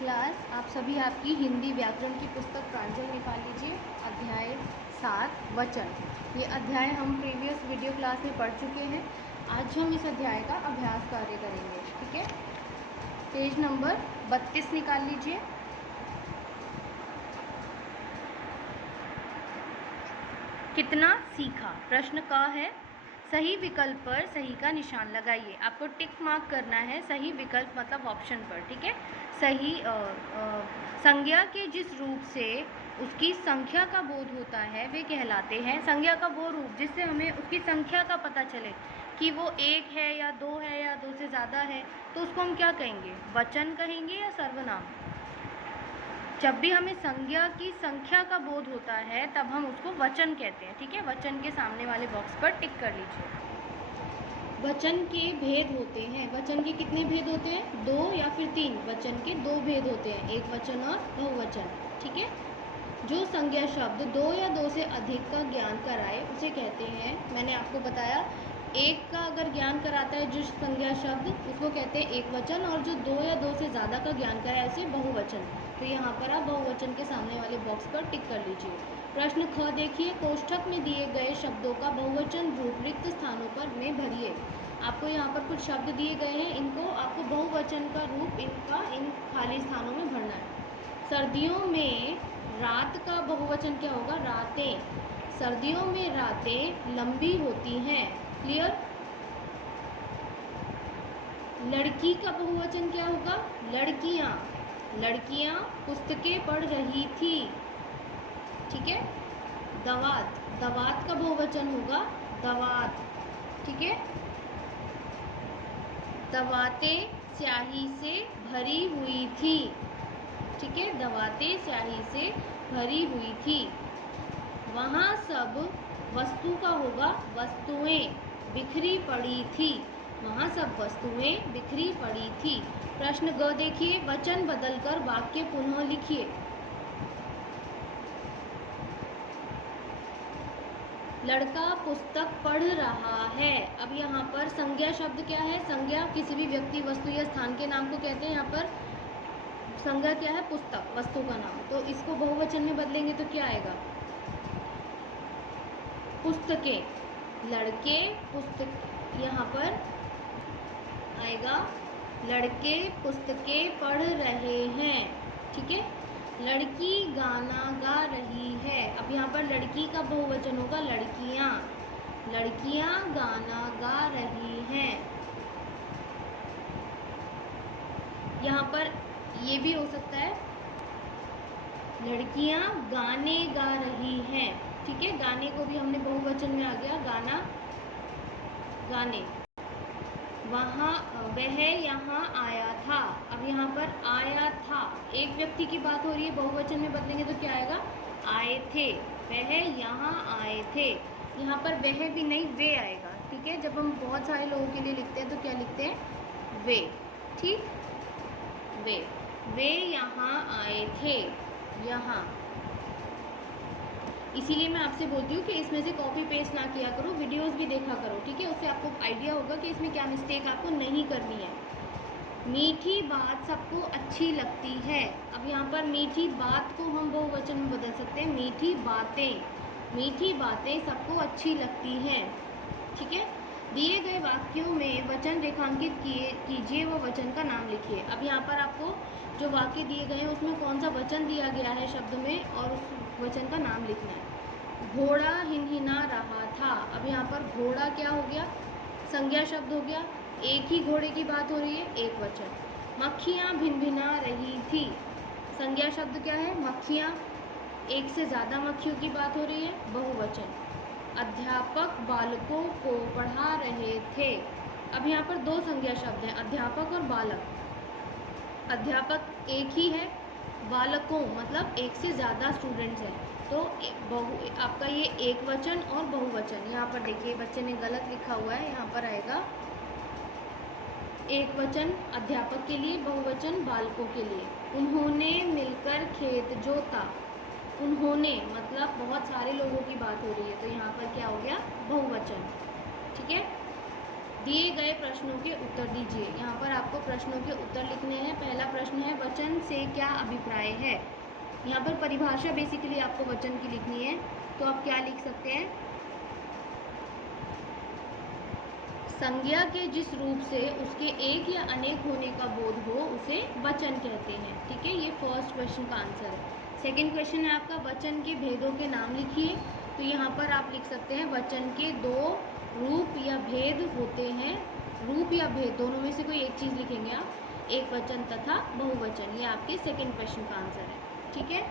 Class आप सभी आपकी हिंदी व्याकरण की पुस्तक प्रांजल निकाल लीजिए। अध्याय 7 वचन। ये अध्याय हम प्रीवियस वीडियो क्लास में पढ़ चुके हैं। आज हम इस अध्याय का अभ्यास कार्य करेंगे। ठीक है, पेज नंबर 32 निकाल लीजिए। कितना सीखा प्रश्न का है। सही विकल्प पर सही का निशान लगाइए। आपको टिक मार्क करना है सही विकल्प मतलब ऑप्शन पर। ठीक है, सही संज्ञा के जिस रूप से उसकी संख्या का बोध होता है वे कहलाते हैं। संज्ञा का वो रूप जिससे हमें उसकी संख्या का पता चले कि वो एक है या दो है या दो से ज़्यादा है, तो उसको हम क्या कहेंगे, वचन कहेंगे या सर्वनाम। जब भी हमें संज्ञा की संख्या का बोध होता है तब हम उसको वचन कहते हैं। ठीक है, वचन के सामने वाले बॉक्स पर टिक कर लीजिए। वचन के भेद होते हैं। वचन के कितने भेद होते हैं, 2 या फिर 3। वचन के 2 भेद होते हैं, एक वचन और बहुवचन। ठीक है, जो संज्ञा शब्द 2 या 2 से अधिक का ज्ञान कराए उसे कहते हैं, मैंने आपको बताया, एक का अगर ज्ञान कराता है जो संज्ञा शब्द उसको कहते हैं एक वचन, और जो 2 या 2 से ज़्यादा का ज्ञान कराए उसे बहुवचन। तो यहाँ पर आप बहुवचन के सामने वाले बॉक्स पर टिक कर लीजिए। प्रश्न ख देखिए, कोष्ठक में दिए गए शब्दों का बहुवचन रूप रिक्त स्थानों पर में भरिए। आपको यहाँ पर कुछ शब्द दिए गए हैं, इनको आपको बहुवचन का रूप इनका इन खाली स्थानों में भरना है। सर्दियों में रात का बहुवचन क्या होगा, रातें। सर्दियों में रातें लंबी होती हैं। क्लियर। लड़की का बहुवचन क्या होगा, लड़कियां। लड़कियां पुस्तकें पढ़ रही थी। ठीक है, दवात। दवात का बहुवचन होगा दवात। ठीक है, दवातें स्याही से भरी हुई थी। ठीक है, दवातें स्याही से भरी हुई थी। वहाँ सब वस्तु का होगा वस्तुएं बिखरी पड़ी थी। वहाँ सब वस्तुएं बिखरी पड़ी थी। प्रश्न ग देखिए, वचन बदलकर वाक्य पुनः लिखिए। लड़का पुस्तक पढ़ रहा है। अब यहाँ पर संज्ञा शब्द क्या है, संज्ञा किसी भी व्यक्ति वस्तु या स्थान के नाम को कहते हैं। यहाँ पर संज्ञा क्या है, पुस्तक, वस्तु का नाम। तो इसको बहुवचन में बदलेंगे तो क्या आएगा, पुस्तकें। लड़के पुस्तक, यहाँ पर आएगा लड़के पुस्तकें पढ़ रहे हैं। ठीक है, लड़की गाना गा रही है। अब यहाँ पर लड़की का बहुवचन होगा लड़कियां। लड़कियां गाना गा रही हैं। यहाँ पर ये भी हो सकता है, लड़कियां गाने गा रही हैं। ठीक है, गाने को भी हमने बहुवचन में आ गया, गाना, गाने। वहाँ वह यहाँ आया था। अब यहाँ पर आया था एक व्यक्ति की बात हो रही है, बहुवचन में बदलेंगे तो क्या आएगा, आए थे। वह यहाँ आए थे। यहाँ पर वह भी नहीं, वे आएगा। ठीक है, जब हम बहुत सारे लोगों के लिए लिखते हैं तो क्या लिखते हैं, वे। ठीक, वे यहाँ आए थे, यहाँ। इसीलिए मैं आपसे बोलती हूँ कि इसमें से कॉपी पेस्ट ना किया करो, वीडियोस भी देखा करो। ठीक है, उससे आपको आइडिया होगा कि इसमें क्या मिस्टेक आपको नहीं करनी है। मीठी बात सबको अच्छी लगती है। अब यहाँ पर मीठी बात को हम बहुवचन में बदल सकते हैं, मीठी बातें। मीठी बातें सबको अच्छी लगती हैं। ठीक है, दिए गए वाक्यों में वचन रेखांकित कीजिए व वचन का नाम लिखिए। अब यहाँ पर आपको जो वाक्य दिए गए हैं उसमें कौन सा वचन दिया गया है शब्द में, और उस वचन का नाम लिखना है। घोड़ा हिनहिना रहा था। अब यहाँ पर घोड़ा क्या हो गया, संज्ञा शब्द हो गया, एक ही घोड़े की बात हो रही है, एक वचन। मक्खियाँ भिनभिना रही थी। संज्ञा शब्द क्या है, मक्खियाँ, एक से ज़्यादा मक्खियों की बात हो रही है, बहुवचन। अध्यापक बालकों को पढ़ा रहे थे। अब यहाँ पर 2 संज्ञा शब्द हैं, अध्यापक और बालक। अध्यापक एक ही है, बालकों मतलब एक से ज़्यादा स्टूडेंट्स हैं, तो आपका ये एक वचन और बहुवचन। यहाँ पर देखिए बच्चे ने गलत लिखा हुआ है, यहाँ पर आएगा एक वचन अध्यापक के लिए, बहुवचन बालकों के लिए। उन्होंने मिलकर खेत जोता। उन्होंने मतलब बहुत सारे लोगों की बात हो रही है, तो यहाँ पर क्या हो गया, बहुवचन। ठीक है, दिए गए प्रश्नों के उत्तर दीजिए। यहाँ पर आपको प्रश्नों के उत्तर लिखने हैं। पहला प्रश्न है वचन से क्या अभिप्राय है। यहाँ पर परिभाषा बेसिकली आपको वचन की लिखनी है, तो आप क्या लिख सकते हैं, संज्ञा के जिस रूप से उसके एक या अनेक होने का बोध हो उसे वचन कहते हैं। ठीक है, ये फर्स्ट क्वेश्चन का आंसर है। सेकंड क्वेश्चन है आपका वचन के भेदों के नाम लिखिए। तो यहाँ पर आप लिख सकते हैं वचन के दो रूप या भेद होते हैं। रूप या भेद दोनों में से कोई एक चीज़ लिखेंगे आप, एक वचन तथा बहुवचन। ये आपके सेकंड क्वेश्चन का आंसर है। ठीक है।